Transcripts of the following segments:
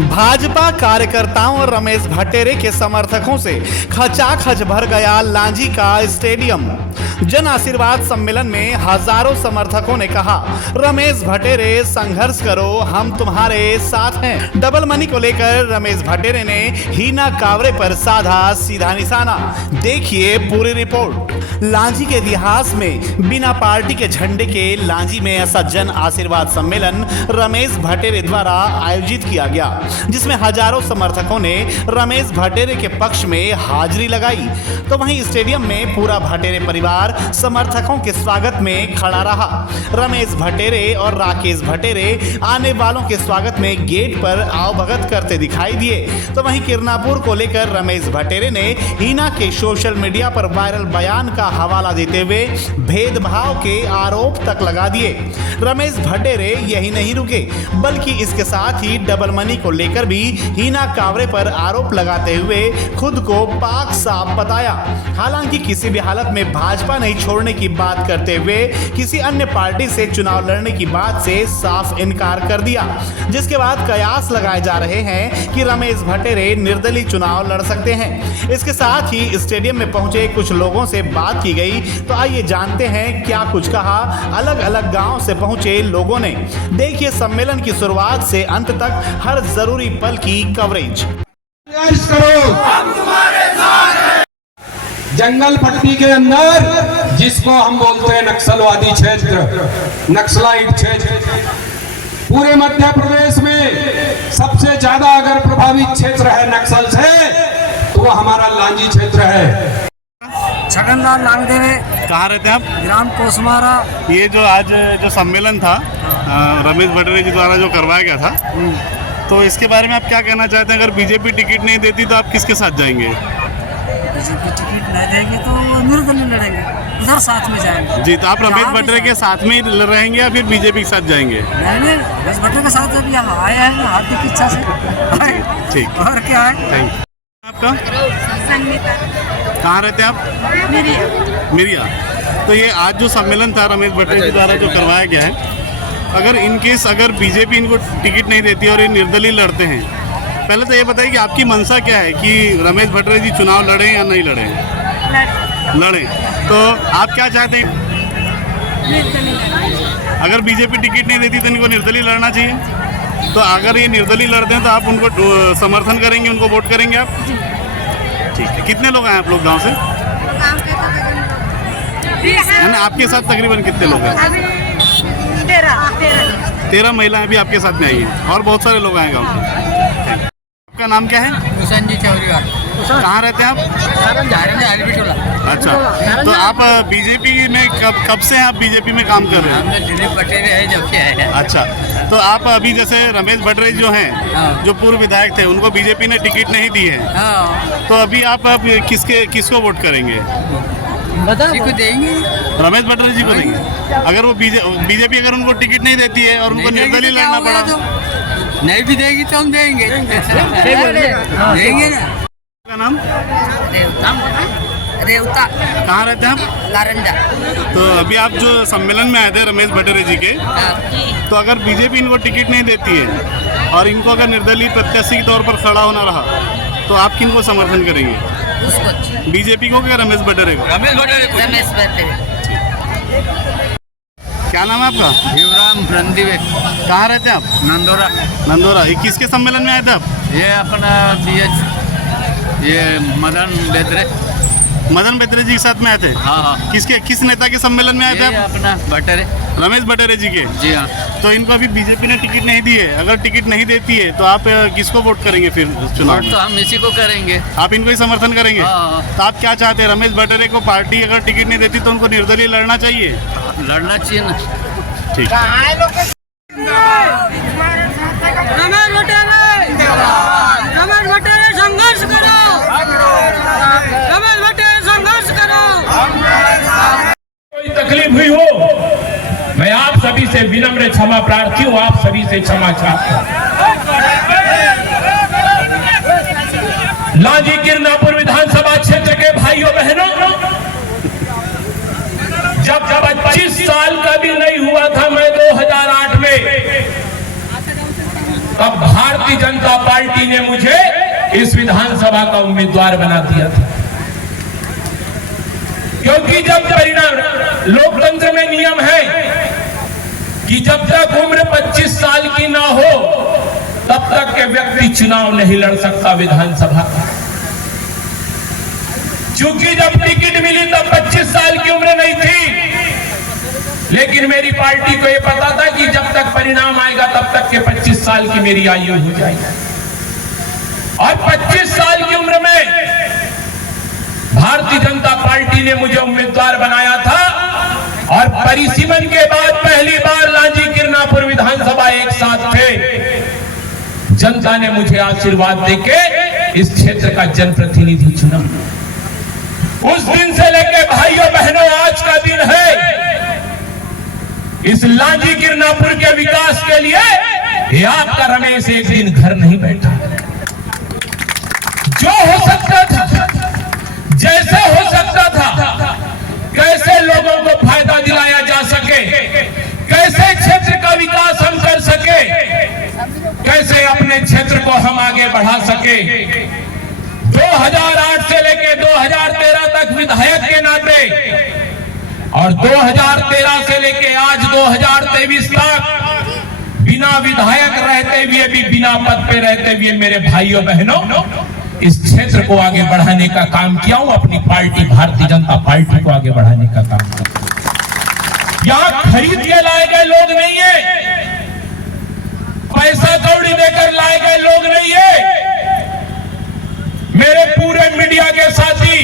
भाजपा कार्यकर्ताओं और रमेश भट्टेरे के समर्थकों से खचाखच भर गया लांजी का स्टेडियम। जन आशीर्वाद सम्मेलन में हजारों समर्थकों ने कहा, रमेश भट्टेरे संघर्ष करो, हम तुम्हारे साथ हैं। डबल मनी को लेकर रमेश भट्टेरे ने हीना कावरे पर साधा सीधा निशाना। देखिए पूरी रिपोर्ट। लांजी के इतिहास में बिना पार्टी के झंडे के लांजी में ऐसा जन आशीर्वाद सम्मेलन रमेश भट्टेरे द्वारा आयोजित किया गया, जिसमें हजारों समर्थकों ने रमेश भट्टेरे के पक्ष में हाजिरी लगाई। तो वहीं स्टेडियम में पूरा भट्टेरे परिवार समर्थकों के स्वागत में खड़ा रहा। रमेश भट्टेरे और राकेश भट्टेरे आने वालों के स्वागत में गेट पर आवभगत करते दिखाई दिए। तो वहीं किरनापुर को लेकर रमेश भट्टेरे ने हीना के सोशल मीडिया पर वायरल बयान का हवाला देते हुए भेदभाव के आरोप तक लगा दिए। रमेश भट्टेरे यही नहीं रुके, बल्कि इसके साथ ही डबल मनी को लेकर भी हीना कावरे पर आरोप लगाते हुए खुद को पाक साफ बताया। हालांकि किसी भी हालत में भाजपा नहीं छोड़ने की बात करते हुए किसी अन्य पार्टी से चुनाव लड़ने की बात से साफ इनकार कर दिया, जिसके बाद कयास लगाए जा रहे हैं कि रमेश भट्टेरे निर्दलीय चुनाव लड़ सकते हैं। इसके साथ ही स्टेडियम में पहुंचे कुछ लोगों से बात की गई, तो आइए जानते हैं क्या कुछ कहा अलग अलग गांव से पहुंचे लोगों ने। देखिए सम्मेलन की शुरुआत से अंत तक हर जरूरी पल की कवरेज। जंगल पट्टी के अंदर जिसको हम बोलते हैं नक्सलवादी क्षेत्र, नक्सलाइट क्षेत्र, पूरे मध्य प्रदेश में सबसे ज्यादा अगर प्रभावित क्षेत्र है नक्सल से तो वो हमारा लांजी क्षेत्र है। छगनलाल लांगदेवे। कहाँ रहते हैं आप? ग्राम कोसमारा। ये जो आज जो सम्मेलन था रमेश भट्टेरे जी द्वारा जो करवाया गया था, तो इसके बारे में आप क्या कहना चाहते हैं? अगर बीजेपी टिकट नहीं देती तो आप किसके साथ जाएंगे? बीजेपी टिकट नहीं देंगे तो निर्दलीय लड़ेंगे, उधर साथ में जाएंगे। जी, तो आप रमेश भट्टेरे के साथ में ही रहेंगे या फिर बीजेपी के साथ जाएंगे? नहीं, रमेश भट्टेरे के साथ जब यहाँ आए हैं हार्दिक इच्छा से। ठीक, और क्या है आपका? कहाँ रहते हैं आप? मिरिया। तो ये आज जो सम्मेलन था रमेश भट्टेरे जी द्वारा जो करवाया गया है, अगर इनकेस अगर बीजेपी इनको टिकट नहीं देती और ये निर्दलीय लड़ते हैं, पहले तो ये बताइए कि आपकी मंशा क्या है कि रमेश भट्टेरे जी चुनाव लड़ें या नहीं लड़ें? लड़ें। तो आप क्या चाहते हैं? अगर बीजेपी टिकट नहीं देती तो इनको निर्दलीय लड़ना चाहिए। तो अगर ये निर्दलीय लड़ते हैं तो आप उनको समर्थन करेंगे, उनको वोट करेंगे आप? ठीक है। कितने लोग आए आप लोग गांव से? आपके साथ तकरीबन कितने लोग हैं? 13 महिलाएं भी आपके साथ में आई हैं और बहुत सारे लोग आए गाँव से। आपका नाम क्या है? हुसैन जी चौधरी। कहाँ रहते हैं आप? अच्छा, तो आप बीजेपी में कब से आप बीजेपी में काम कर रहे हैं? दिलीप भट्टेरे है जब से है। अच्छा, तो आप अभी जैसे रमेश भट्टेरे जो हैं, जो पूर्व विधायक थे, उनको बीजेपी ने टिकट नहीं दी है, तो अभी आप किसको वोट करेंगे? को देंगे, रमेश भट्टेरे जी को देंगे। अगर वो बीजेपी अगर उनको टिकट नहीं देती है और उनको निर्दलीय लड़ना पड़ा तो? नहीं भी देगी तो हम देंगे। देंगे ना। का नाम? रेवता। कहाँ रहते हैं आप? लारंजा। तो अभी आप जो सम्मेलन में आए थे रमेश भट्टेरे जी के, तो अगर बीजेपी इनको टिकट नहीं देती है और इनको अगर निर्दलीय प्रत्याशी के तौर पर खड़ा होना रहा, तो आप किनको समर्थन करेंगे? उसको। बीजेपी को क्या रमेश भट्टेरे को? रमेश भट्टेरे। क्या नाम है आपका? शिवराम रणदीवे। कहाँ रहते हैं आप? नंदोरा। ये किसके सम्मेलन में आए थे आप? ये अपना ये मदन भट्टेरे जी के साथ में आए थे? हाँ। किस नेता के सम्मेलन में आए थे आप? अपना भट्टेरे, रमेश भट्टेरे जी के। जी हाँ। तो इनको अभी बीजेपी ने टिकट नहीं दी है, अगर टिकट नहीं देती है तो आप किसको वोट करेंगे फिर चुनाव में? तो हम इसी को करेंगे। आप इनको ही समर्थन करेंगे? हाँ। तो आप क्या चाहते हैं? रमेश भट्टेरे को पार्टी अगर टिकट नहीं देती तो उनको निर्दलीय लड़ना चाहिए? लड़ना चाहिए ना। ठीक। रमेश भट्टेरे संघर्ष करो। रमेश भट्टेरे संघर्ष करो। कोई तकलीफ हुई हो, मैं आप सभी से विनम्र क्षमा प्रार्थी हूँ, आप सभी से क्षमा चाहता हूँ। लांजी किरनापुर विधानसभा क्षेत्र के भाइयों बहनों, जब 25 साल का भी नहीं हुआ था मैं 2008 में, तब भारतीय जनता पार्टी ने मुझे इस विधानसभा का उम्मीदवार बना दिया था। क्योंकि जब परिणाम, लोकतंत्र में नियम है कि जब तक उम्र 25 साल की ना हो तब तक के व्यक्ति चुनाव नहीं लड़ सकता विधानसभा का। चूंकि जब टिकट मिली तब 25 साल की उम्र नहीं थी, लेकिन मेरी पार्टी को यह पता था कि जब तक परिणाम आएगा तब तक के 25 साल की मेरी आयु हो जाएगी। और 25 साल की उम्र में भारतीय जनता पार्टी ने मुझे उम्मीदवार बनाया था और परिसीमन के बाद पहली बार लांजी किरनापुर विधानसभा एक साथ थे। जनता ने मुझे आशीर्वाद देके इस क्षेत्र का जनप्रतिनिधि चुना। उस दिन से लेके भाइयों बहनों आज का दिन है, इस लांजी किरनापुर के विकास के लिए ये आपका रमेश एक दिन घर नहीं बैठा। जो हो सकता था, जैसे हो सकता था, कैसे लोगों को फायदा दिलाया जा सके, कैसे क्षेत्र का विकास हम कर सके, कैसे अपने क्षेत्र को हम आगे बढ़ा सके। 2008 से लेके 2013 तक विधायक के नाते और 2013 से लेके आज 2023 तक बिना विधायक रहते हुए भी, बिना पद पे रहते हुए मेरे भाइयों बहनों इस क्षेत्र को आगे बढ़ाने का काम किया हूं। अपनी पार्टी भारतीय जनता पार्टी को आगे बढ़ाने का काम किया। यहां खरीद के लाए गए लोग नहीं है, पैसा कौड़ी देकर लाए गए लोग नहीं है। मेरे पूरे मीडिया के साथी,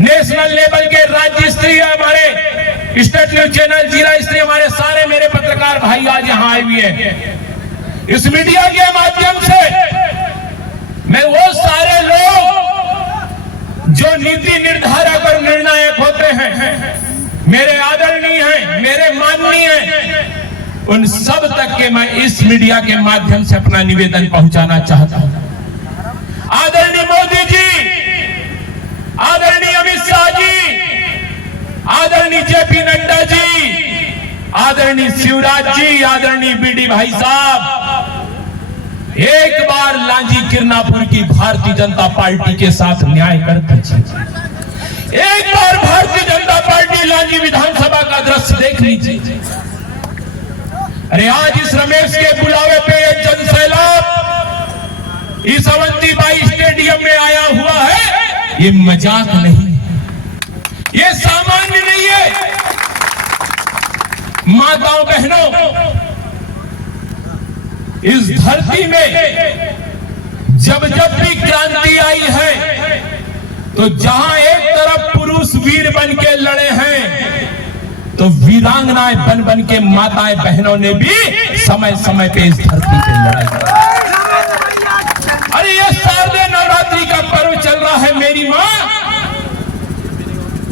नेशनल लेवल के, राज्य स्तरीय, हमारे स्टेट न्यूज चैनल, जिला स्तरीय, हमारे सारे मेरे पत्रकार भाई आज यहां आए हुए हैं। इस मीडिया के माध्यम से मैं वो सारे लोग जो नीति निर्धारक और निर्णायक होते हैं, मेरे आदरणीय हैं, मेरे माननीय हैं, उन सब तक के मैं इस मीडिया के माध्यम से अपना निवेदन पहुंचाना चाहता हूं। आदरणीय मोदी जी, आदरणीय अमित शाह जी, आदरणीय जेपी नड्डा जी, आदरणीय शिवराज जी, आदरणीय बीडी भाई साहब, एक बार लांजी किरनापुर की भारतीय जनता पार्टी के साथ न्याय कर दीजिए। एक बार भारतीय जनता पार्टी लांजी विधानसभा का दृश्य देख लीजिए। अरे आज इस रमेश के बुलावे पे एक जनसैलाब इस अवंतीबाई स्टेडियम में आया हुआ है। ये मजाक नहीं है, ये सामान्य नहीं है। माताओं बहनों, इस धरती में जब जब भी क्रांति आई है तो जहां एक तरफ पुरुष वीर बन के लड़े हैं तो वीरांगनाएं बन बन के माताएं बहनों ने भी समय समय पे इस धरती पे लड़ाई की। अरे ये शारदीय नवरात्रि का पर्व चल रहा है। मेरी मां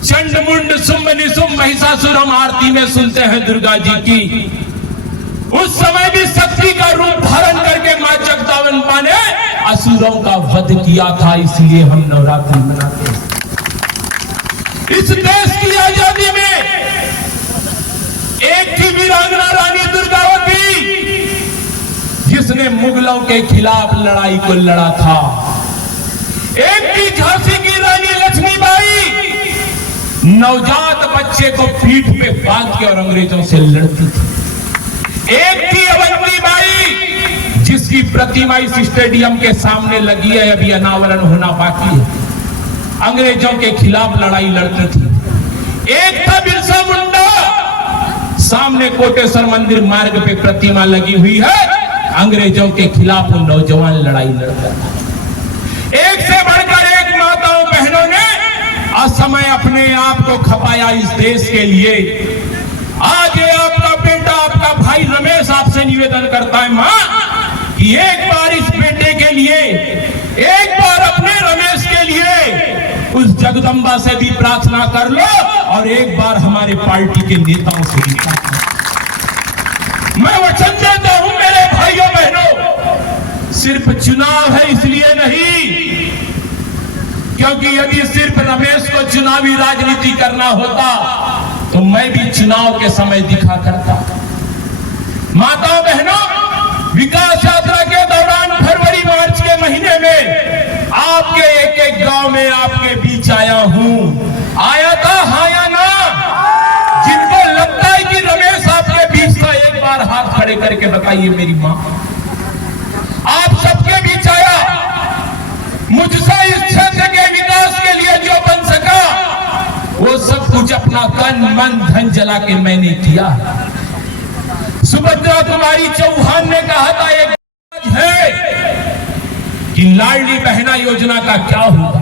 चंड मुंड शुंभ निशुंभ महिषासुर हम आरती में सुनते हैं दुर्गा जी की। उस समय भी शक्ति का रूप धारण करके मां जगदम्बा मां ने असुरों का वध किया था, इसलिए हम नवरात्रि मनाते हैं। इस देश की आजादी में एक थी वीरांगना रानी दुर्गावती, जिसने मुगलों के खिलाफ लड़ाई को लड़ा था। एक थी झांसी की रानी लक्ष्मीबाई, नवजात बच्चे को पीठ पे बांध के और अंग्रेजों से लड़ती थी। एक थी अवंतीबाई, जिसकी प्रतिमा इस स्टेडियम के सामने लगी है, अभी अनावरण होना बाकी है, अंग्रेजों के खिलाफ लड़ाई लड़ती थी। एक था बिरसा मुंडा, सामने कोटेश्वर मंदिर मार्ग पे प्रतिमा लगी हुई है, अंग्रेजों के खिलाफ वो नौजवान लड़ाई लड़ता था। एक से बढ़कर एक माताओं बहनों ने असमय अपने आप को खपाया इस देश के लिए। आज ये आपका बेटा, आपका भाई रमेश आपसे निवेदन करता है मां कि एक बार इस बेटे के लिए, एक बार अपने रमेश के लिए उस जगदम्बा से भी प्रार्थना कर लो और एक बार हमारे पार्टी के नेताओं से भी प्रार्थना। मैं वचन देता हूं मेरे भाइयों बहनों, सिर्फ चुनाव है इसलिए नहीं, क्योंकि यदि सिर्फ रमेश को चुनावी राजनीति करना होता तो मैं भी चुनाव के समय दिखा करता। माताओं बहनों, विकास यात्रा के दौरान फरवरी माह बताइए मेरी माँ। आप सबके बीच आया, मुझसे इस क्षेत्र के विकास के लिए जो बन सका वो सब कुछ अपना तन मन धन जला के मैंने किया। सुभद्रा कुमारी चौहान ने कहा था एक है कि लाडली बहना योजना का क्या होगा।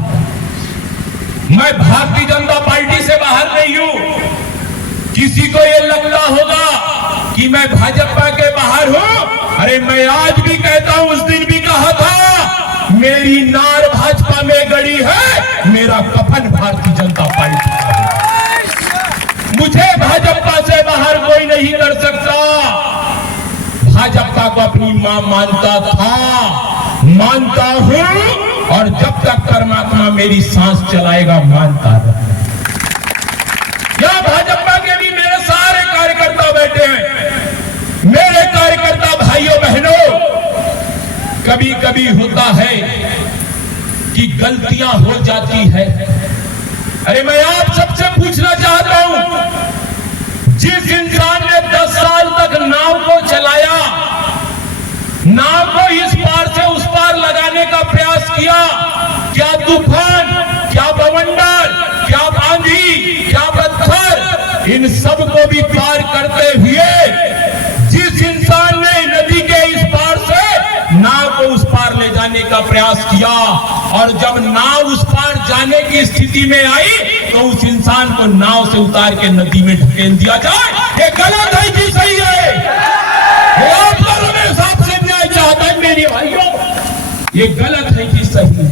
मैं भारतीय जनता पार्टी से बाहर नहीं हूं। किसी को ये लगता होगा कि मैं भाजपा के बाहर हूं, अरे मैं आज भी कहता हूं, उस दिन भी कहा था, मेरी नार भाजपा में गड़ी है, मेरा कफन भारतीय जनता पार्टी का है। मुझे भाजपा से बाहर कोई नहीं कर सकता। भाजपा को अपनी मां मानता था, मानता हूं, और जब तक परमात्मा मेरी सांस चलाएगा मानता रहूंगा। यहां भाजपा के भी मेरे सारे कार्यकर्ता बैठे हैं। मेरे कार्यकर्ता भाइयों बहनों, कभी कभी होता है कि गलतियां हो जाती है। अरे मैं आप सबसे पूछना चाहता हूं, जिस इंसान ने 10 साल तक नाव को चलाया, नाव को इस पार से उस पार लगाने का प्रयास किया, क्या तूफान, क्या बवंडर, क्या आंधी, क्या पत्थर, इन सब को भी पार करते हुए जिस इंसान ने नदी के इस पार से नाव को उस पार ले जाने का प्रयास किया, और जब नाव उस पार जाने की स्थिति में आई तो उस इंसान को नाव से उतार के नदी में ढकेल दिया जाए, ये गलत है कि सही है? आपका रमेश आपसे न्याय चाहता है मेरे भाइयों, ये गलत है कि सही है?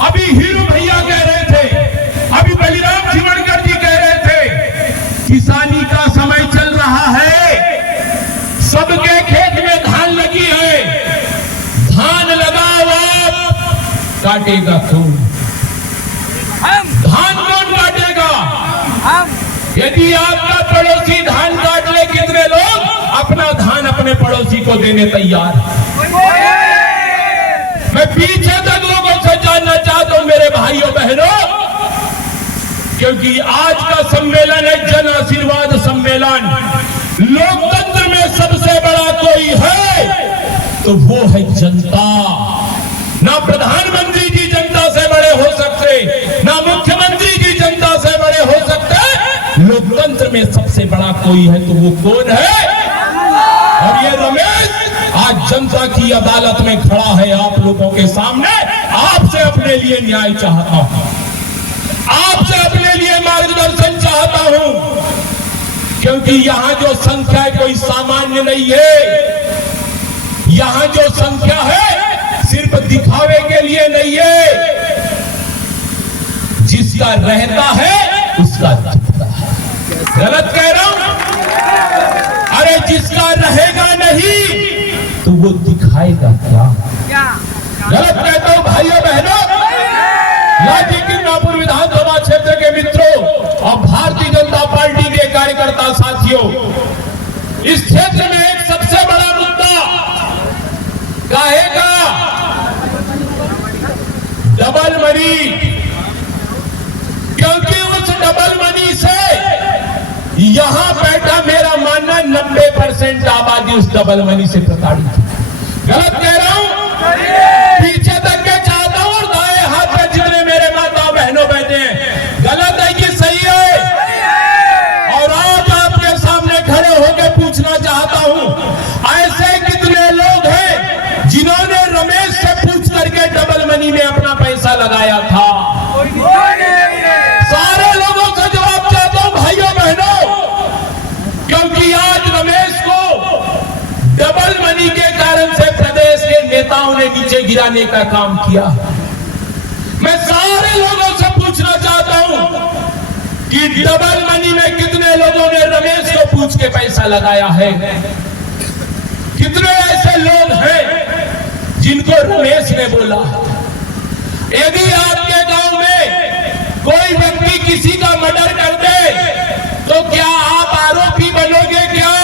अभी हीरो भैया कह रहे थे, अभी बलिराम शिवणकर जी कह रहे थे, किसानी का समय चल रहा है, सबके खेत में धान लगी है, धान लगाओ आप, काटेगा कौन? धान कौन काटेगा? यदि आपका पड़ोसी धान काट ले, कितने लोग अपना धान अपने पड़ोसी को देने तैयार? मैं पीछे तक लोगों से जानना चाहता हूं मेरे भाइयों बहनों, क्योंकि आज का सम्मेलन है जन आशीर्वाद सम्मेलन। लोकतंत्र में सबसे बड़ा कोई है तो वो है जनता। ना प्रधानमंत्री जी जनता से बड़े हो सकते, ना मुख्यमंत्री जी जनता से बड़े हो सकते। लोकतंत्र में सबसे बड़ा कोई है तो वो कौन है? और ये रमेश आज जनता की अदालत में खड़ा है आप लोगों के सामने। आपसे अपने लिए न्याय चाहता हूं, आपसे अपने लिए मार्गदर्शन चाहता हूं, क्योंकि यहां जो संख्या है कोई सामान्य नहीं है। यहां जो संख्या है सिर्फ दिखावे के लिए नहीं है, जिसका रहता है उसका दिखता है। गलत कह रहा हूं? अरे जिसका रहेगा नहीं तो वो दिखाएगा क्या? गलत कहता हूं भाइयों बहनों? लाजीकिरनापुर विधानसभा क्षेत्र के मित्रों और भारतीय जनता पार्टी के कार्यकर्ता साथियों, इस क्षेत्र में एक सबसे बड़ा मुद्दा काहे का? Double money. क्योंकि उस डबल मनी से यहां बैठा मेरा मानना 90% आबादी उस डबल मनी से प्रताड़ित है। गलत कह रहा हूं? पीछे तक के चाहता हूं और दाएं हाथ में जितने मेरे माता बहनों बैठे हैं, गलत है कि सही है? और आज आपके सामने खड़े होकर पूछना चाहता हूं, ऐसे कितने लोग हैं जिन्होंने रमेश से पूछ करके डबल मनी में अपना पैसा लगाया था? सारे लोगों से जवाब चाहता हूं भाइयों बहनों, क्योंकि आज रमेश को डबल मनी के कारण से प्रदेश के नेताओं ने नीचे गिराने का काम किया। मैं सारे लोगों से पूछना चाहता हूं कि डबल मनी में कितने लोगों ने रमेश को पूछ के पैसा लगाया है? कितने ऐसे लोग हैं जिनको रमेश ने बोला? यदि आपके गांव में कोई व्यक्ति किसी का मर्डर कर दे तो क्या आप आरोपी बनोगे क्या?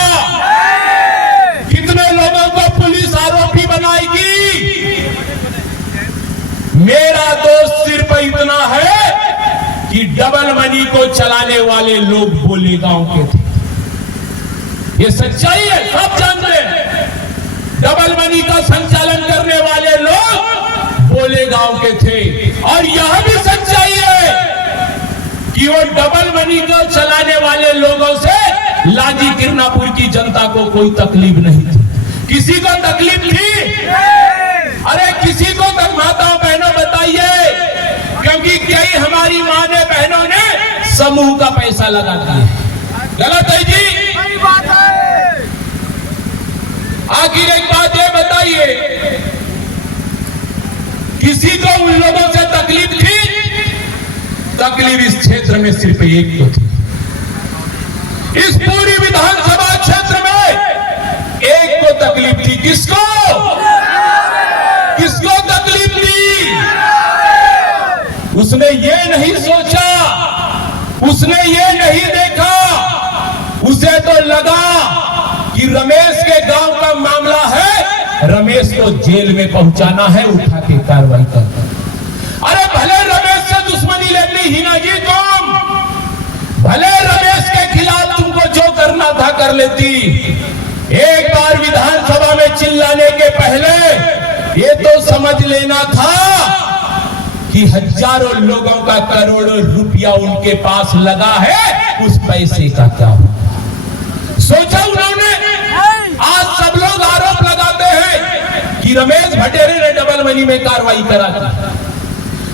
कितने लोगों को पुलिस आरोपी बनाएगी? मेरा दोस्त सिर्फ इतना है कि डबल मनी को चलाने वाले लोग बोले गांव के थे। ये सच्चाई है, सब जानते हैं। डबल मनी का संचालन करने वाले लोग बोले गांव के थे, और यह भी सच्चाई है कि वो डबल मनी को चलाने वाले लोगों से लांजी किरनापुर की जनता को कोई तकलीफ नहीं थी। किसी को तकलीफ थी? अरे किसी को माताओं बहनों बताइए, क्योंकि कई हमारी माँ ने बहनों ने समूह का पैसा लगा दिया। गलत है जी। आखिर एक बात ये बताइए, किसी को उन लोगों से तकलीफ थी? तकलीफ इस क्षेत्र में सिर्फ एक को थी। इस पूरी विधानसभा क्षेत्र में एक को तकलीफ थी। किसको? किसको तकलीफ थी? उसने ये नहीं सोचा, उसने ये नहीं देखा, उसे तो लगा कि रमेश के गांव का मामला है, रमेश को जेल में पहुंचाना है, उठा के कार्रवाई करना। अरे भले रमेश से दुश्मनी लेती हिना जी तुम, भले रमेश के खिलाफ तुमको जो करना था कर लेती, एक बार विधानसभा में चिल्लाने के पहले ये तो समझ लेना था कि हजारों लोगों का करोड़ों रुपया उनके पास लगा है, उस पैसे का क्या होगा। सोचा उन्होंने? आज सब लोग आरोप लगाते हैं कि रमेश भटेरे ने डबल मनी में कार्रवाई करा दी,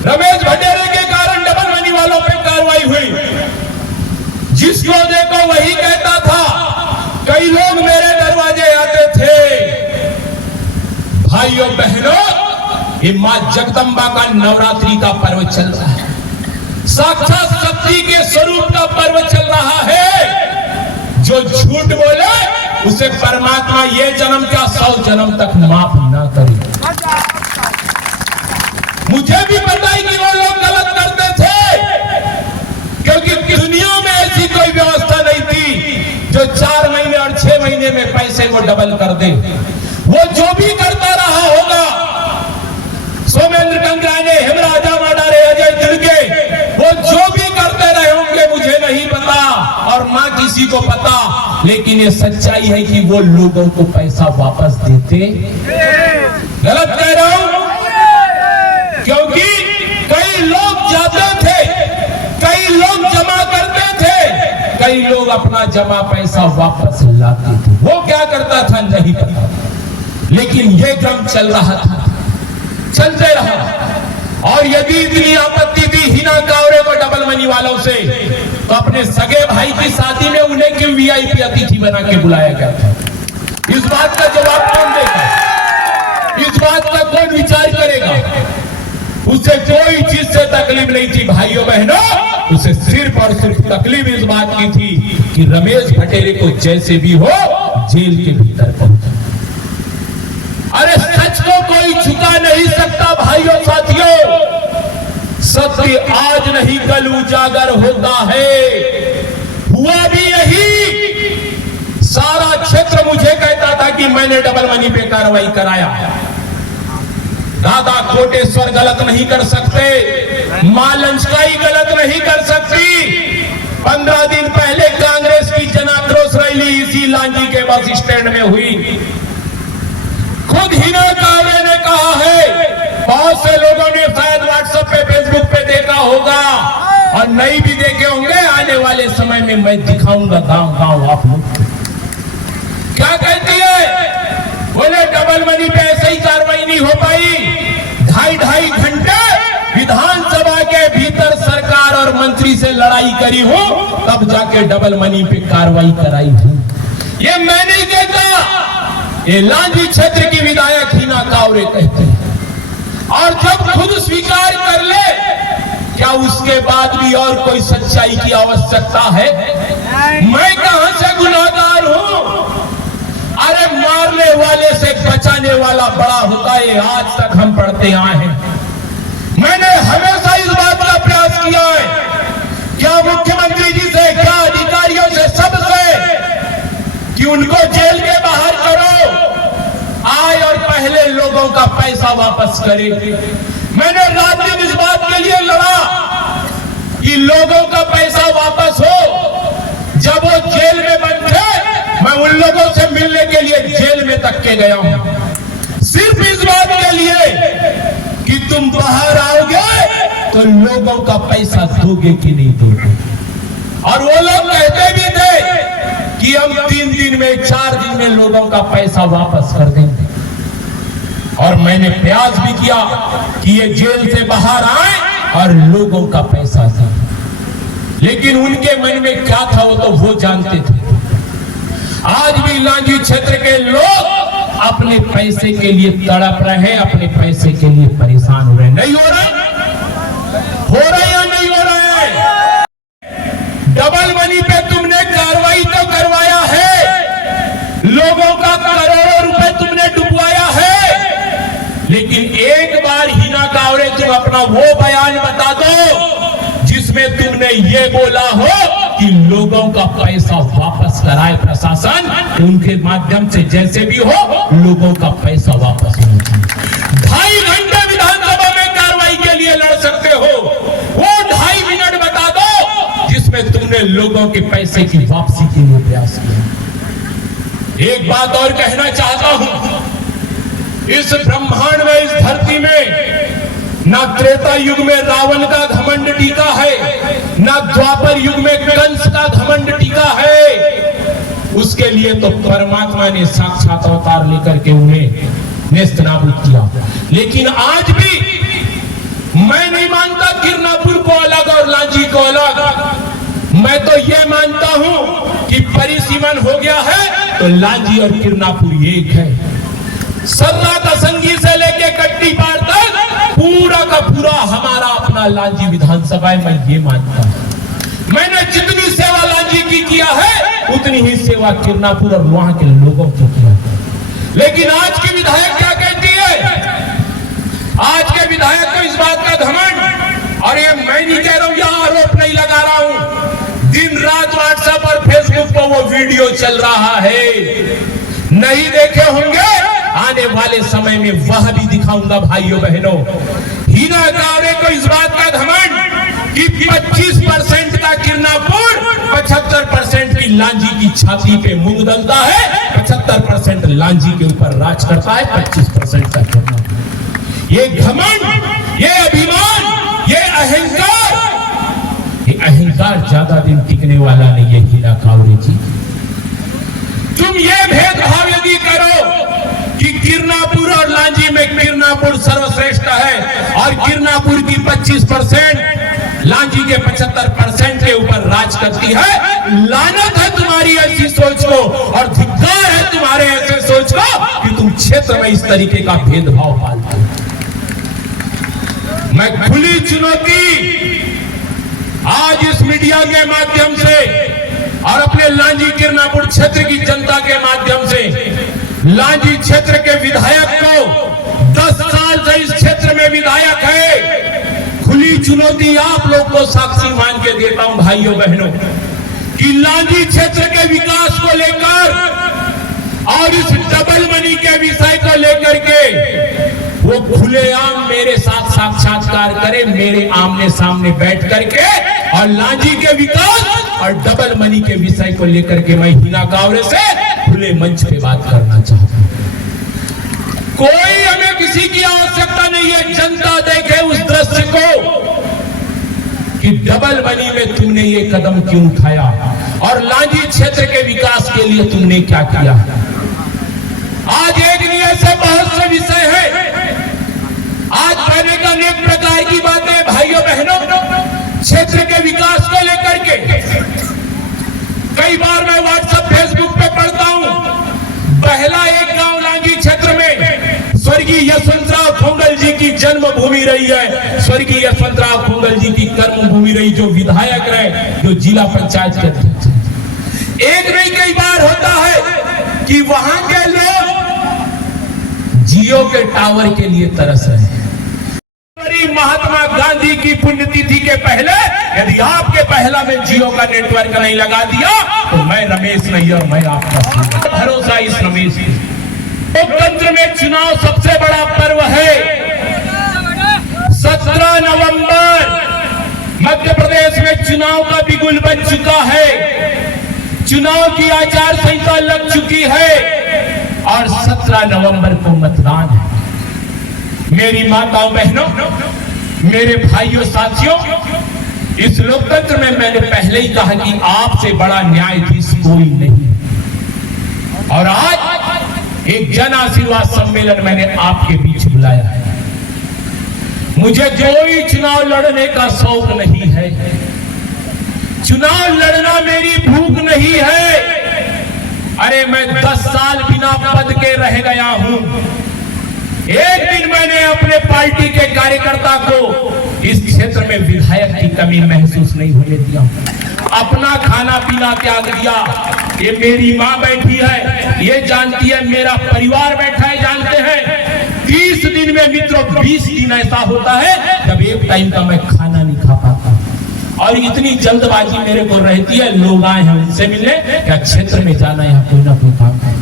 रमेश भटेरे के कारण डबल मनी वालों पे कार्रवाई हुई। जिसको देखो वही कहता था। कई लोग मेरे दरवाजे आते थे। भाइयों बहनों, ये मां जगदंबा का नवरात्रि का पर्व चल रहा है, साक्षात शक्ति के स्वरूप का पर्व चल रहा है। जो झूठ बोले उसे परमात्मा ये जन्म क्या 100 जन्म तक माफ ना करे। मुझे भी पता है कि वो लोग गलत करते थे, क्योंकि दुनिया में ऐसी कोई व्यवस्था नहीं थी जो 4 महीने और 6 महीने में पैसे को डबल कर दे। वो जो भी करता रहा होगा, सोमेंद्र कंगराने, हेमराजा माडारे, अजय दिलके, वो जो भी करते रहे होंगे मुझे नहीं पता और ना किसी को पता, लेकिन ये सच्चाई है कि वो लोगों को पैसा वापस देते। गलत कह रहा हूं? क्योंकि कई लोग जाते थे, कई लोग जमा करते थे, कई लोग अपना जमा पैसा वापस लाते थे। वो क्या करता था नहीं पता, लेकिन ये क्रम चल रहा था, चलते रहा। और यदि इतनी आपत्ति थी हिना कावरे को डबल मनी वालों से, तो अपने सगे भाई की शादी में उन्हें क्यों वीआईपी अतिथि बना के बुलाया गया था? इस बात का जवाब कौन देगा? इस बात का कौन विचार करेगा? उसे कोई चीज से तकलीफ नहीं थी भाइयों बहनों, उसे सिर्फ और सिर्फ तकलीफ इस बात की थी कि रमेश भटेरे को जैसे भी हो जेल के भीतर पहुंचा। अरे सच को कोई छुपा नहीं सकता भाइयों साथियों, सत्य आज नहीं कल उजागर होता है। हुआ भी यही। सारा क्षेत्र मुझे कहता था कि मैंने डबल मनी पे कार्रवाई कराया। दादा कोटेश्वर गलत नहीं कर सकते, मां लंचकाई गलत नहीं कर सकती। 15 दिन पहले कांग्रेस की जनाक्रोश रैली इसी लांजी के बस स्टैंड में हुई। खुद हिना कावरे ने कहा है, बहुत से लोगों ने शायद व्हाट्सएप पे, फेसबुक पे देखा होगा और नहीं भी देखे होंगे। आने वाले समय में मैं दिखाऊंगा गांव गांव आप लोग क्या कहती है। बोले डबल मनी पे ऐसे ही कार्रवाई नहीं हो पाई। 2.5 घंटे विधानसभा के भीतर सरकार और मंत्री से लड़ाई करी हूं, तब जाके डबल मनी पे कार्रवाई कराई हूं। ये मैं नहीं कहता, ये लांजी क्षेत्र की विधायक हिना कावरे कहते हैं। और जब खुद स्वीकार कर ले, क्या उसके बाद भी और कोई सच्चाई की आवश्यकता है? मैं कहां से गुनाहगार हूं? अरे मारने वाले से बचाने वाला बड़ा होता है, आज तक हम पढ़ते आए हैं। मैंने हमेशा इस बात का प्रयास किया है, क्या मुख्यमंत्री जी से, क्या अधिकारियों से, सबसे, कि उनको जेल के बाहर करो, आए और पहले लोगों का पैसा वापस करे। मैंने रात दिन इस बात के लिए लड़ा कि लोगों का पैसा वापस हो। जब वो जेल में बंद थे, मैं उन लोगों से मिलने के लिए जेल में तक के गया हूं, सिर्फ इस बात के लिए कि तुम बाहर आओगे तो लोगों का पैसा दोगे कि नहीं दोगे। और वो लोग कहते भी थे कि हम 3 दिन में 4 दिन में लोगों का पैसा वापस कर देंगे। और मैंने प्रयास भी किया कि ये जेल से बाहर आए और लोगों का पैसा दें, लेकिन उनके मन में क्या था वो तो वो जानते थे। आज भी लांजी क्षेत्र के लोग अपने पैसे के लिए तड़प रहे हैं, अपने पैसे के लिए परेशान हो रहे हैं। नहीं हो रहे या नहीं हो रहे? डबल मनी पे तुमने कार्रवाई तो करवाया है, लोगों का करोड़ों रुपए तुमने डुबवाया है, लेकिन एक बार हिना कांवरे तुम अपना वो बयान बता दो जिसमें तुमने ये बोला हो कि लोगों का पैसा वापस कराए प्रशासन, उनके माध्यम से जैसे भी हो लोगों का पैसा वापस होना चाहिए। 2.5 घंटे विधानसभा में कार्रवाई के लिए लड़ सकते हो, वो 2.5 मिनट बता दो जिसमें तुमने लोगों के पैसे की वापसी के लिए प्रयास किया। एक बात और कहना चाहता हूं, इस ब्रह्मांड में, इस धरती में ना त्रेता युग में रावण का घमंड टीका है, ना द्वापर युग में कंस का घमंड टीका है। उसके लिए तो परमात्मा ने साक्षात अवतार लेकर के उन्हें नेस्त नाबूद किया। लेकिन आज भी मैं नहीं मानता किरनापुर को अलग और लांजी को अलग। मैं तो यह मानता हूं कि परिसीमन हो गया है तो लांजी और किरनापुर एक है। सर्रा कसंगी से लेके कट्टी पार तक पूरा का पूरा हमारा अपना लांजी विधानसभा है। मैं ये मानता हूं मैंने जितनी सेवा लांजी की किया है उतनी ही सेवा किरनापुर और वहां के लोगों की किया। लेकिन आज की विधायक क्या कहती है? आज के विधायक को इस बात का घमंड, और ये मैं नहीं कह रहा हूं, यहां आरोप नहीं लगा रहा हूं, दिन रात व्हाट्सएप और फेसबुक पर वो वीडियो चल रहा है, नहीं देखे होंगे, आने वाले समय में वह भी दिखाऊंगा। भाइयों बहनों, हिना कांवरे को इस बात का घमंड कि 25% का किरनापुर 75% की लांजी की छाती पे मूंग दलता है, 75% लांजी के ऊपर राज करता है, 25% का किरनापुर। ये घमंड, ये अभिमान, ये अहंकार ज्यादा दिन टिकने वाला नहीं है। हिना कांवरे जी, तुम ये भेदभाव यदि करो कि किरनापुर और लांजी में किरनापुर सर्वश्रेष्ठ है और किरनापुर की 25% लांजी के 75% के ऊपर राज करती है, लानत है तुम्हारी ऐसी सोच को और धिक्कार है तुम्हारे ऐसे सोच को कि तुम क्षेत्र में इस तरीके का भेदभाव पालते हो। मैं खुली चुनौती आज इस मीडिया के माध्यम से और अपने लांजी किरनापुर क्षेत्र की जनता के माध्यम से लांजी क्षेत्र के विधायक को 10 साल से इस क्षेत्र में विधायक है, खुली चुनौती आप लोग को साक्षी मान के देता हूं भाइयों बहनों कि लांजी क्षेत्र के विकास को लेकर और इस डबल मनी के विषय को लेकर के वो खुलेआम मेरे साथ साक्षात्कार करे, मेरे आमने सामने बैठ करके, और लांजी के विकास और डबल मनी के विषय को लेकर के मैं हिना कांवरे से खुले मंच पे बात करना चाहता हूं। कोई हमें किसी की आवश्यकता नहीं है, जनता देखे उस दृश्य को कि डबल मनी में तुमने ये कदम क्यों उठाया और लांजी क्षेत्र के विकास के लिए तुमने क्या किया। आज एक नहीं ऐसे बहुत से विषय है, आज कहने का अनेक प्रकार की बातें भाइयों बहनों क्षेत्र के विकास को लेकर के। कई बार मैं व्हाट्सएप फेसबुक पे पढ़ता हूं, पहला एक गांव लांजी क्षेत्र में स्वर्गीय यशवंतराव खोंगल जी की जन्मभूमि रही है, स्वर्गीय यशवंतराव खोंगल जी की कर्मभूमि रही, जो विधायक रहे, जो जिला पंचायत के अध्यक्ष। एक नहीं कई बार होता है कि वहां के लोग जियो के टावर के लिए तरस रहे हैं। महात्मा गांधी की पुण्यतिथि के पहले यदि आपके पहला में जियो का नेटवर्क नहीं लगा दिया तो मैं रमेश नहीं और मैं आपका भरोसा इस रमेश की। लोकतंत्र में चुनाव सबसे बड़ा पर्व है। 17 नवंबर मध्य प्रदेश में चुनाव का बिगुल बन चुका है। चुनाव की आचार संहिता लग चुकी है और 17 नवंबर को मतदान है। मेरी माताओं बहनों, मेरे भाइयों साथियों, इस लोकतंत्र में मैंने पहले ही कहा कि आपसे बड़ा न्यायाधीश कोई नहीं। और आज एक जन आशीर्वाद सम्मेलन मैंने आपके बीच बुलाया है। मुझे कोई चुनाव लड़ने का शौक नहीं है, चुनाव लड़ना मेरी भूख नहीं है। अरे मैं 10 साल बिना पद के रह गया हूं। एक दिन मैंने अपने पार्टी के कार्यकर्ता को इस क्षेत्र में विधायक की कमी महसूस नहीं होने दिया। अपना खाना पीना त्याग दिया। ये मेरी माँ बैठी है, ये जानती है, मेरा परिवार बैठा है, जानते हैं। 30 दिन में मित्रों 20 दिन ऐसा होता है जब एक टाइम का मैं खाना नहीं खा पाता। और इतनी जल्दबाजी मेरे को रहती है, लोग आए हैं उनसे मिलने, क्या क्षेत्र में जाना, यहाँ कोई ना कोई काम है।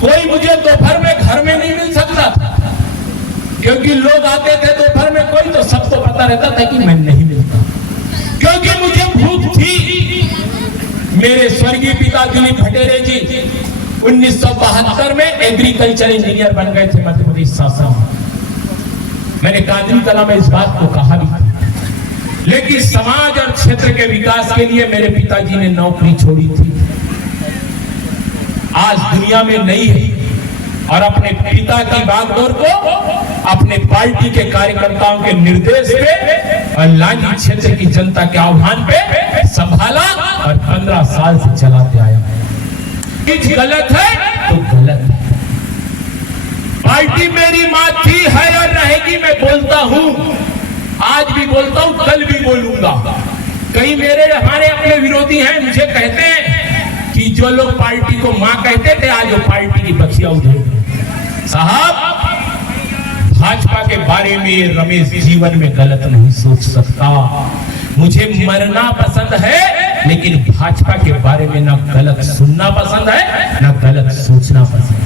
कोई मुझे दोपहर में घर में नहीं मिल सकता था, क्योंकि लोग आते थे दोपहर में, कोई तो सबको पता रहता था कि मैं नहीं मिलता, क्योंकि मुझे भूख थी। मेरे स्वर्गीय पिता दिलीप भटेरे जी 1972 में एग्रीकल्चर इंजीनियर बन गए थे मध्य प्रदेश शासन में। मैंने कादरी कला में इस बात को कहा भी था, लेकिन समाज और क्षेत्र के विकास के लिए मेरे पिताजी ने नौकरी छोड़ी थी। आज दुनिया में नहीं है और अपने पिता की बागडोर को अपने पार्टी के कार्यकर्ताओं के निर्देश पे और लांजी क्षेत्र की जनता के आह्वान पे संभाला और 15 साल से चलाते आया। कुछ गलत है तो गलत है। पार्टी मेरी मां थी, है और रहेगी। मैं बोलता हूं, आज भी बोलता हूं, कल भी बोलूंगा। कई मेरे हमारे अपने विरोधी हैं, मुझे कहते हैं कि जो लोग पार्टी को मां कहते थे आज वो पार्टी की बखिया उधेड़। साहब, भाजपा के बारे में रमेश जीवन में गलत नहीं सोच सकता। मुझे मरना पसंद है, लेकिन भाजपा के बारे में ना गलत सुनना पसंद है ना गलत सोचना पसंद है।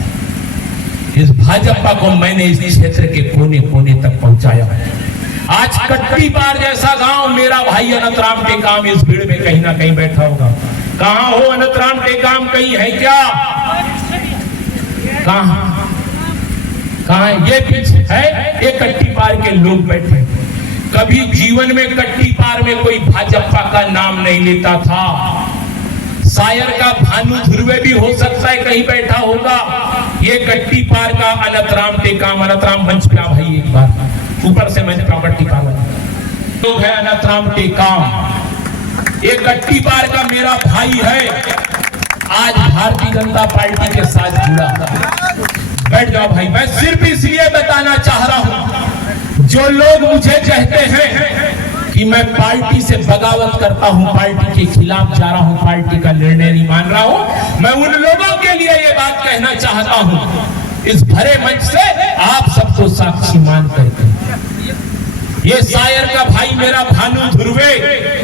इस भाजपा को मैंने इस क्षेत्र के कोने कोने तक पहुंचाया है। आज कट्टी पार जैसा गांव, मेरा भाई अनंतराम टेकाम इस भीड़ में कहीं ना कहीं बैठा होगा। कहां हो अनंतराम टेकाम, कहीं है क्या? कहां ये पीछे है, ये कट्टी पार के लोग बैठे। कभी जीवन में कट्टी पार में कोई भाजपा का नाम नहीं लेता था। शायर का भानु ध्रुवे भी हो सकता है कहीं बैठा होगा। ये कट्टी पार का अनंतराम टेकाम, अनंतराम मंच पे आ भाई एक बार, ऊपर से मंच प्रॉपर्टी पार लोग है अनंतराम टेकाम। ये कट्टी पार का मेरा भाई है, आज भारतीय जनता पार्टी के साथ जुड़ा। बैठ जाओ भाई। मैं सिर्फ इसलिए बताना चाह रहा हूं, जो लोग मुझे कहते हैं कि मैं पार्टी से बगावत करता हूं, पार्टी के खिलाफ जा रहा हूं, पार्टी का निर्णय नहीं मान रहा हूं, मैं उन लोगों के लिए ये बात कहना चाहता हूं इस भरे मंच से, आप सबको साक्षी मान करके। ये शायर का भाई मेरा भानु ध्रुवे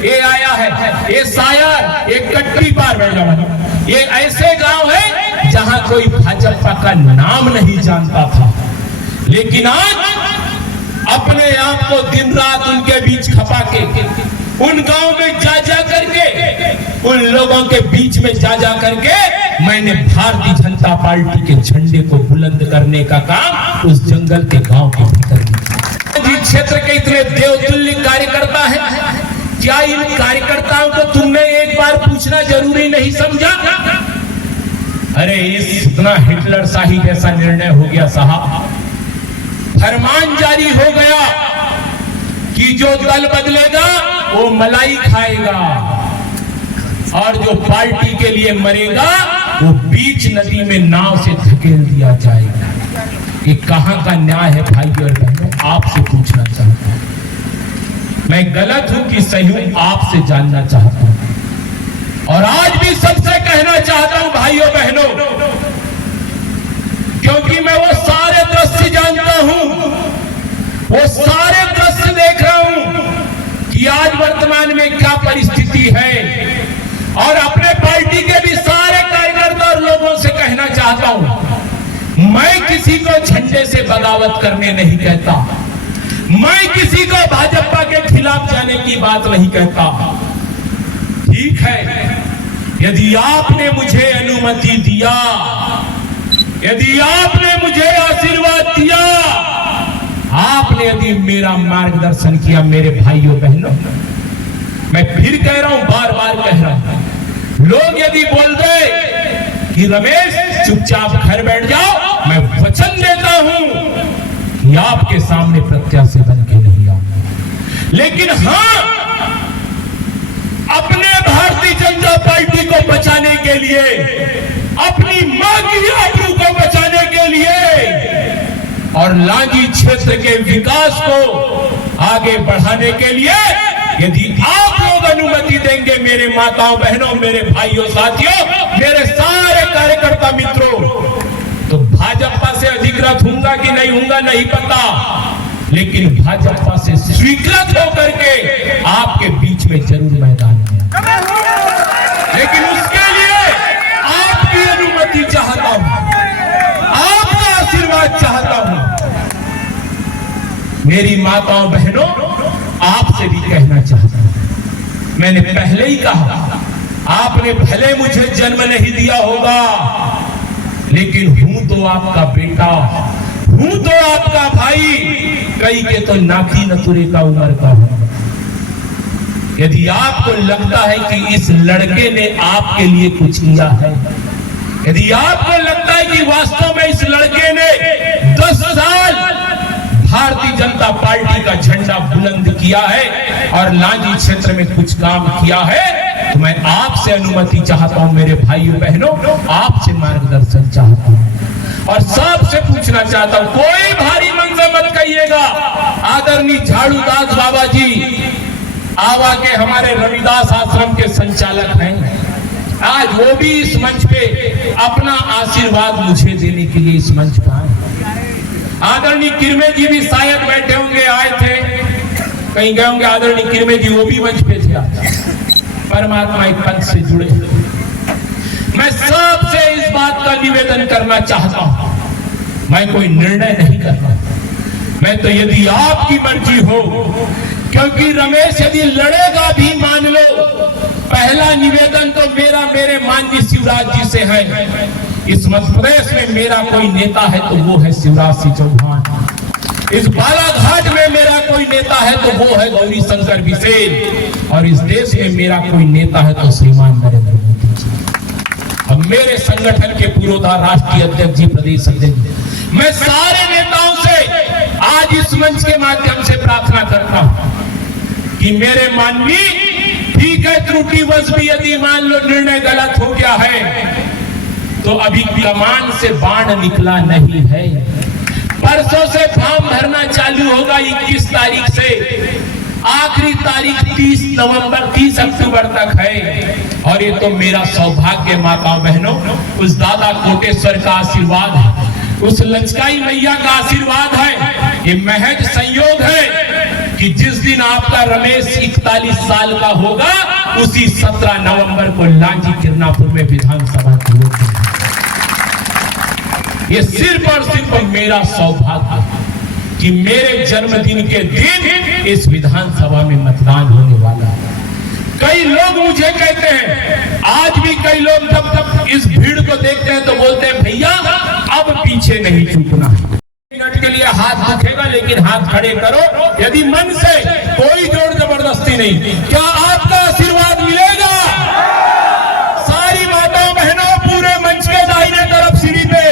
ये आया है, ये शायर, ये कट्टी पार बैठ जाओ। ये ऐसे गांव है जहां कोई भाजपा का नाम नहीं जानता था, लेकिन आज अपने आप को दिन रात उनके बीच खपा के, उन गांव में जा जा करके, उन लोगों के बीच में जा जा करके मैंने भारतीय जनता पार्टी के झंडे को बुलंद करने का काम उस जंगल के गांव के भीतर किया। क्षेत्र के इतने देवतुल्य कार्यकर्ता है, क्या इन कार्यकर्ताओं को तुमने एक बार पूछना जरूरी नहीं समझा? अरे इतना हिटलर शाही जैसा निर्णय हो गया साहब, फरमान जारी हो गया कि जो दल बदलेगा वो मलाई खाएगा और जो पार्टी के लिए मरेगा वो बीच नदी में नाव से धकेल दिया जाएगा। ये कहां का न्याय है भाई और बहनों? आपसे पूछना चाहता हूं, मैं गलत हूं कि सही हूं, आपसे जानना चाहता हूं। और आज भी सबसे कहना चाहता हूं भाइयों बहनों, क्योंकि मैं वो सारे दृश्य जानता हूं, वो सारे दृश्य देख रहा हूं कि आज वर्तमान में क्या परिस्थिति है। और अपने पार्टी के भी सारे कार्यकर्ता और लोगों से कहना चाहता हूं, मैं किसी को झंडे से बगावत करने नहीं कहता, मैं किसी को भाजपा के खिलाफ जाने की बात नहीं कहता। ठीक है, यदि आपने मुझे अनुमति दिया, यदि आपने मुझे आशीर्वाद दिया, आपने यदि मेरा मार्गदर्शन किया, मेरे भाइयों बहनों, मैं फिर कह रहा हूं, बार बार कह रहा हूं, लोग यदि बोल दे कि रमेश चुपचाप घर बैठ जाओ, मैं वचन देता हूं कि आपके सामने प्रत्याशी बन के नहीं आऊंगा। लेकिन हां, अपने भारतीय जनता पार्टी को बचाने के लिए, अपनी मां की आबरू को बचाने के लिए और लांजी क्षेत्र के विकास को आगे बढ़ाने के लिए यदि आप लोग अनुमति देंगे, मेरे माताओं बहनों, मेरे भाइयों साथियों, मेरे सारे कार्यकर्ता मित्रों, तो भाजपा से अधिकृत होऊंगा कि नहीं होऊंगा नहीं पता, लेकिन भाजपा से स्वीकृत होकर के आपके बीच में जरूर मैदान में, लेकिन उसके लिए आपकी अनुमति चाहता हूं, आपका आशीर्वाद चाहता हूं। मेरी माताओं बहनों, आपसे भी कहना चाहता हूं, मैंने पहले ही कहा, आपने भले मुझे जन्म नहीं दिया होगा, लेकिन हूं तो आपका बेटा, हूं तो आपका भाई, कई के तो नाती नतुरे का उम्र का हूं। यदि आपको लगता है कि इस लड़के ने आपके लिए कुछ किया है, यदि आपको लगता है कि वास्तव में इस लड़के ने 10 साल भारतीय जनता पार्टी का झंडा बुलंद किया है और लांजी क्षेत्र में कुछ काम किया है, तो मैं आपसे अनुमति चाहता हूं, मेरे भाइयों बहनों, आपसे मार्गदर्शन चाहता हूं और सबसे पूछना चाहता हूं, कोई भारी मन से मत कहिएगा। आदरणीय झाड़ूदास बाबा जी आवा के हमारे रविदास आश्रम के संचालक हैं, आज वो भी इस मंच पे अपना आशीर्वाद मुझे देने के लिए इस मंच पर आए। आदरणीय किरमे जी भी शायद बैठे होंगे, आए थे, कहीं गए होंगे आदरणीय किरमे जी, वो भी मंच पे थे। परमात्मा एक पंथ से जुड़े। मैं सबसे इस बात का निवेदन करना चाहता हूं, मैं कोई निर्णय नहीं करता, मैं तो यदि आपकी मर्जी हो, क्योंकि रमेश यदि लड़ेगा भी मान लो, पहला निवेदन तो मेरा मेरे माननीय शिवराज जी से है। इस मध्य प्रदेश में मेरा कोई नेता है तो वो है शिवराज सिंह चौहान, इस बालाघाट में मेरा कोई नेता है तो वो है गौरी शंकर बिसेन, और इस देश में मेरा कोई नेता है तो श्रीमान नरेंद्र मोदी जी। अब मेरे संगठन के पूर्वोद्धार राष्ट्रीय अध्यक्ष जी, प्रदेश अध्यक्ष, मैं सारे नेताओं से आज इस मंच के माध्यम से प्रार्थना करता हूं कि मेरे माननीय, ठीक है, त्रुटिवश भी यदि मान लो निर्णय गलत हो गया है, तो अभी कमान से बाण निकला नहीं है। परसों से फॉर्म भरना चालू होगा 21 तारीख से, आखिरी तारीख 30 अक्टूबर तक है। और ये तो मेरा सौभाग्य माताओं बहनों, उस दादा कोटेश्वर का आशीर्वाद है, उस लचकाई मैया का आशीर्वाद है, ये महज संयोग है कि जिस दिन आपका रमेश 41 साल का होगा, उसी 17 नवंबर को लांजी किरनापुर में विधानसभा की वोट। ये सिर्फ और सिर्फ मेरा सौभाग्य कि मेरे जन्मदिन के दिन इस विधानसभा में मतदान होने वाला है। कई लोग मुझे कहते हैं, आज भी कई लोग जब तक इस भीड़ को देखते हैं तो बोलते हैं, भैया अब पीछे नहीं छूटना। मिनट के लिए हाथ दुखेगा, लेकिन हाथ खड़े करो यदि मन से, कोई जोर जबरदस्ती नहीं। क्या आपका आशीर्वाद मिलेगा? सारी माताओं बहनों, पूरे मंच के दाहिने तरफ सीढ़ी पे,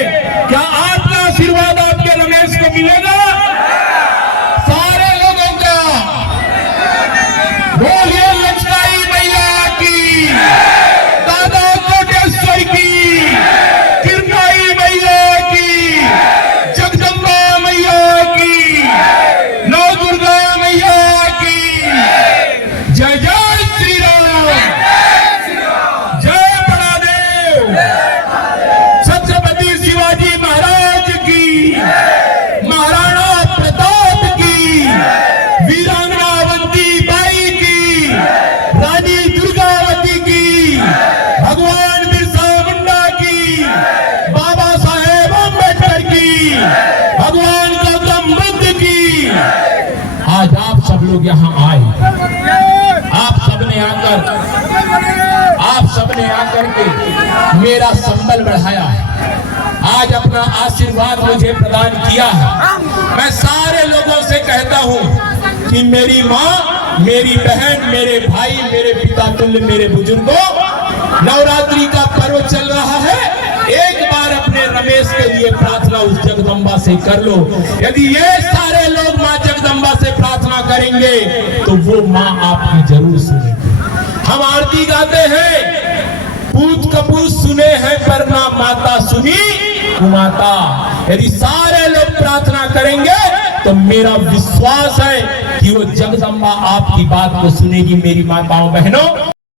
क्या आपका आशीर्वाद आपके रमेश को मिलेगा? सारे लोगों का बोलिए लचकाई मैया की, दादा कोटेश्वर की, किरनाई मैया की, जगदम्बा मैया की, नौ दुर्गा मैया की। जय जय श्री राम, जय बड़ादेव, छत्रपति शिवाजी महाराज की, महाराणा प्रताप की, वीरांगना अवंती बाई की, रानी दुर्गावती की, भगवान बिरसा मुंडा की, बाबा साहेब अम्बेडकर की, भगवान गौतम बुद्ध की। आज आप सब लोग यहाँ आए, आप सबने आकर, आप सबने आकर के मेरा संबल बढ़ाया है, आज अपना आशीर्वाद मुझे प्रदान किया है। मैं सारे लोगों से कहता हूं कि मेरी माँ, मेरी बहन, मेरे भाई, मेरे पिता तुल्य मेरे बुजुर्गों, नवरात्रि का पर्व चल रहा है, एक बार अपने रमेश के लिए प्रार्थना उस जगदम्बा से कर लो। यदि ये सारे लोग माँ जगदम्बा से प्रार्थना करेंगे तो वो माँ आपकी जरूर सुनेगी। हम आरती गाते हैं, पूत कपूर सुने हैं पर ना माता सुनी कुमाता। यदि सारे लोग प्रार्थना करेंगे तो मेरा विश्वास है कि वो जगदम्बा आपकी बात को सुनेगी। मेरी माताओं बहनों,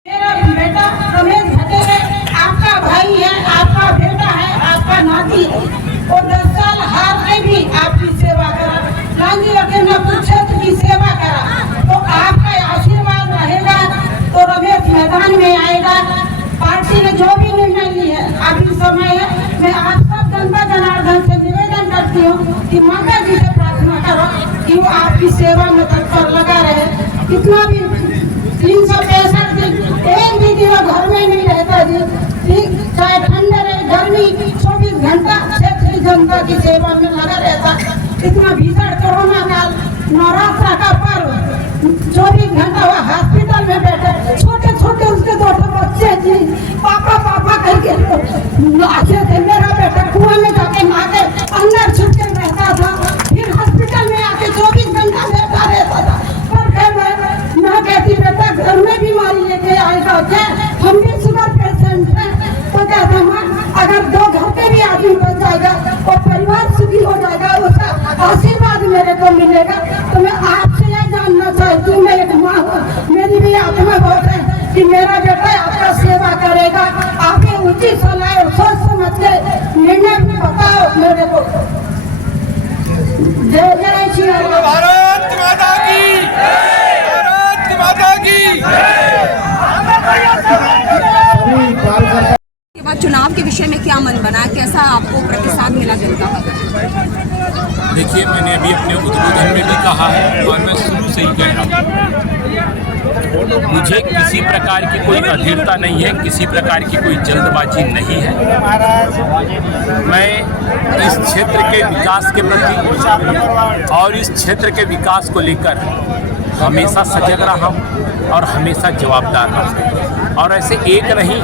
मेरा बेटा रमेश भटेरे आपका भाई है, आपका बेटा है, आपका नाती है। वो 10 साल हार के भी आपकी सेवा करा, लांजी लखनपुर क्षेत्र की सेवा करा। तो आपका आशीर्वाद रहेगा तो रमेश मैदान में आएगा। पार्टी ने जो भी निर्णय ली है, अभी समय है, मैं आप सब जनता जनार्दन से निवेदन करती हूँ कि माता जी से प्रार्थना करो कि वो आपकी सेवा में तत्पर लगा रहे। कितना भी 365 दिन एक भी दिन घर में नहीं रहता जी, चाहे ठंडे रहे गर्मी, 24 घंटा क्षेत्रीय जनता की सेवा में लगा रहता। इतना भीषण कोरोना काल, नवरात्र का पर्व, 24 घंटा वो हॉस्पिटल में बैठे, छोटे छोटे उसके 2 बच्चे जी पापा पापा करके आते थे। मेरा बेटा कुआं में जाके नहाके अंदर छुप के रहता था, फिर हॉस्पिटल में आके 24 घंटा बैठा रहता था। पर फिर मैं कहती बेटा घर में बीमारी लेके आएगा क्या, हम भी शुगर पेशेंट हैं। तो कहता माँ अगर 2 घर पे भी आदमी बच जाएगा और परिवार सुखी हो जाएगा, उसका आशीर्वाद मेरे को मिलेगा। तो मैं आपसे यह जानना चाहती हूँ, मैं एक माँ हूँ, मेरी भी आत्मा बहुत है कि मेरा बेटा आपका सेवा करेगा। आपके उचित सलाह और सोच समझ के निर्णय बताओ मेरे को। जय जय श्री राम। भारत माता की, भारत माता की। के बाद चुनाव के विषय में क्या मन बना, कैसा आपको प्रतिसाद मिला जनता का? देखिए, मैंने अभी अपने उद्बोधन में भी कहा है और मैं शुरू से ही कह रहा हूँ, मुझे किसी प्रकार की कोई अधीरता नहीं है, किसी प्रकार की कोई जल्दबाजी नहीं है। मैं इस क्षेत्र के विकास के प्रति और इस क्षेत्र के विकास को लेकर हमेशा सजग रहा हूँ और हमेशा जवाबदार रहा। और ऐसे एक नहीं,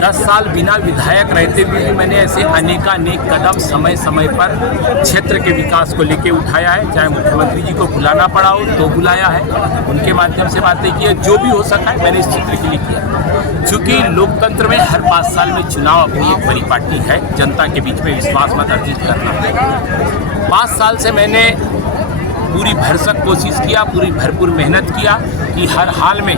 10 साल बिना विधायक रहते हुए भी मैंने ऐसे अनेकानेक कदम समय समय पर क्षेत्र के विकास को लेकर उठाया है। चाहे मुख्यमंत्री जी को बुलाना पड़ा हो तो बुलाया है, उनके माध्यम से बातें की है, जो भी हो सका है मैंने इस क्षेत्र के लिए किया। चूँकि लोकतंत्र में हर 5 साल में चुनाव अपनी एक परिपाटी है, जनता के बीच में विश्वास मत अर्जित करना। 5 साल से मैंने पूरी भरसक कोशिश किया, पूरी भरपूर मेहनत किया कि हर हाल में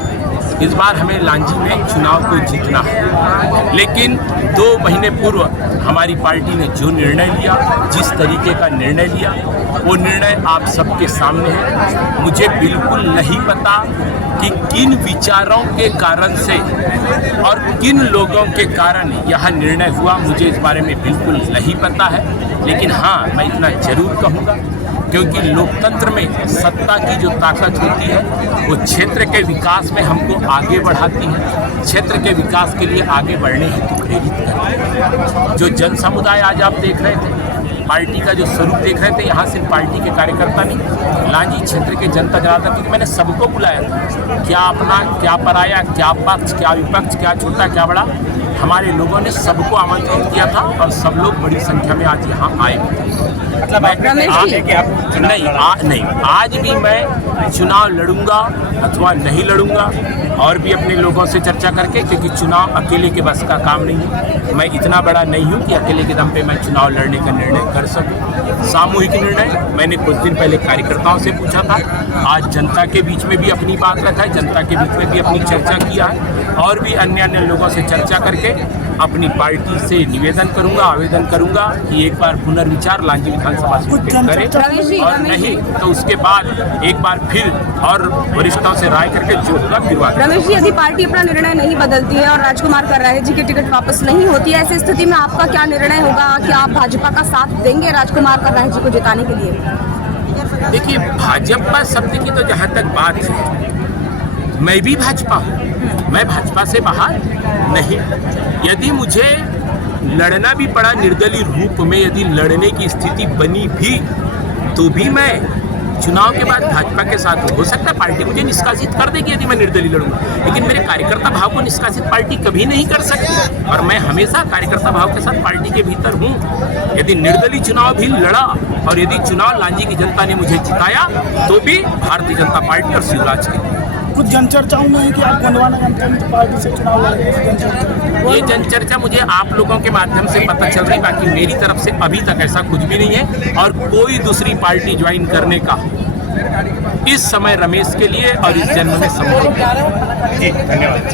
इस बार हमें लांजी में चुनाव को जीतना है। लेकिन 2 महीने पूर्व हमारी पार्टी ने जो निर्णय लिया, जिस तरीके का निर्णय लिया, वो निर्णय आप सबके सामने है। मुझे बिल्कुल नहीं पता कि किन विचारों के कारण से और किन लोगों के कारण यह निर्णय हुआ, मुझे इस बारे में बिल्कुल नहीं पता है। लेकिन हाँ, मैं इतना जरूर कहूँगा, क्योंकि लोकतंत्र में सत्ता की जो ताकत होती है वो क्षेत्र के विकास में हमको आगे बढ़ाती है, क्षेत्र के विकास के लिए आगे बढ़ने हेतु प्रेरित करती है। जो जन समुदाय आज आप देख रहे थे, पार्टी का जो स्वरूप देख रहे थे, यहाँ सिर्फ पार्टी के कार्यकर्ता नहीं, लांजी क्षेत्र के जनता जनार्दन, क्योंकि मैंने सबको बुलाया था, क्या अपना क्या पराया, क्या पक्ष क्या विपक्ष, क्या छोटा क्या बड़ा, हमारे लोगों ने सबको आमंत्रित किया था और सब लोग बड़ी संख्या में आज यहाँ आए थे। मतलब नहीं, आज भी मैं चुनाव लड़ूंगा अथवा नहीं लड़ूंगा और भी अपने लोगों से चर्चा करके, क्योंकि चुनाव अकेले के बस का काम नहीं है। मैं इतना बड़ा नहीं हूँ कि अकेले के दम पे मैं चुनाव लड़ने का निर्णय कर सकूँ। सामूहिक निर्णय मैंने कुछ दिन पहले कार्यकर्ताओं से पूछा था, आज जनता के बीच में भी अपनी बात रखा है, जनता के बीच में भी अपनी चर्चा किया है और भी अन्य लोगों से चर्चा करके अपनी पार्टी से निवेदन करूंगा, आवेदन करूंगा कि एक बार पुनर्विचार लांजी विधानसभा सीट पे करें और नहीं तो उसके बाद एक बार फिर और वरिष्ठों से राय करके जो होगा फिर बात। रमेश जी, यदि पार्टी अपना निर्णय नहीं बदलती है और राजकुमार कर रहे जी की टिकट वापस नहीं होती है, ऐसी स्थिति में आपका क्या निर्णय होगा? क्या आप भाजपा का साथ देंगे राजकुमार कर रहे जी को जिताने के लिए? देखिए, भाजपा शब्द की तो जहाँ तक बात है, मैं भी भाजपा हूँ मैं भाजपा से बाहर नहीं। यदि मुझे लड़ना भी पड़ा निर्दलीय रूप में, यदि लड़ने की स्थिति बनी भी तो भी मैं चुनाव के बाद भाजपा के साथ हो सकता है पार्टी मुझे निष्कासित कर देगी यदि मैं निर्दलीय लड़ूंगा, लेकिन मेरे कार्यकर्ता भाव को निष्कासित पार्टी कभी नहीं कर सकती और मैं हमेशा कार्यकर्ता भाव के साथ पार्टी के भीतर हूँ। यदि निर्दलीय चुनाव भी लड़ा और यदि चुनाव लांजी की जनता ने मुझे जिताया तो भी भारतीय जनता पार्टी और शिवराज की। कुछ जनचर्चाओं में है कि आप गोंडवाना जनता पार्टी से चुनाव लड़ेंगे। ये जनचर्चा मुझे आप लोगों के माध्यम से पता चल रही, बाकी मेरी तरफ से अभी तक ऐसा कुछ भी नहीं है और कोई दूसरी पार्टी ज्वाइन करने का इस समय रमेश के लिए और इस जन्म में संभव नहीं। जी धन्यवाद।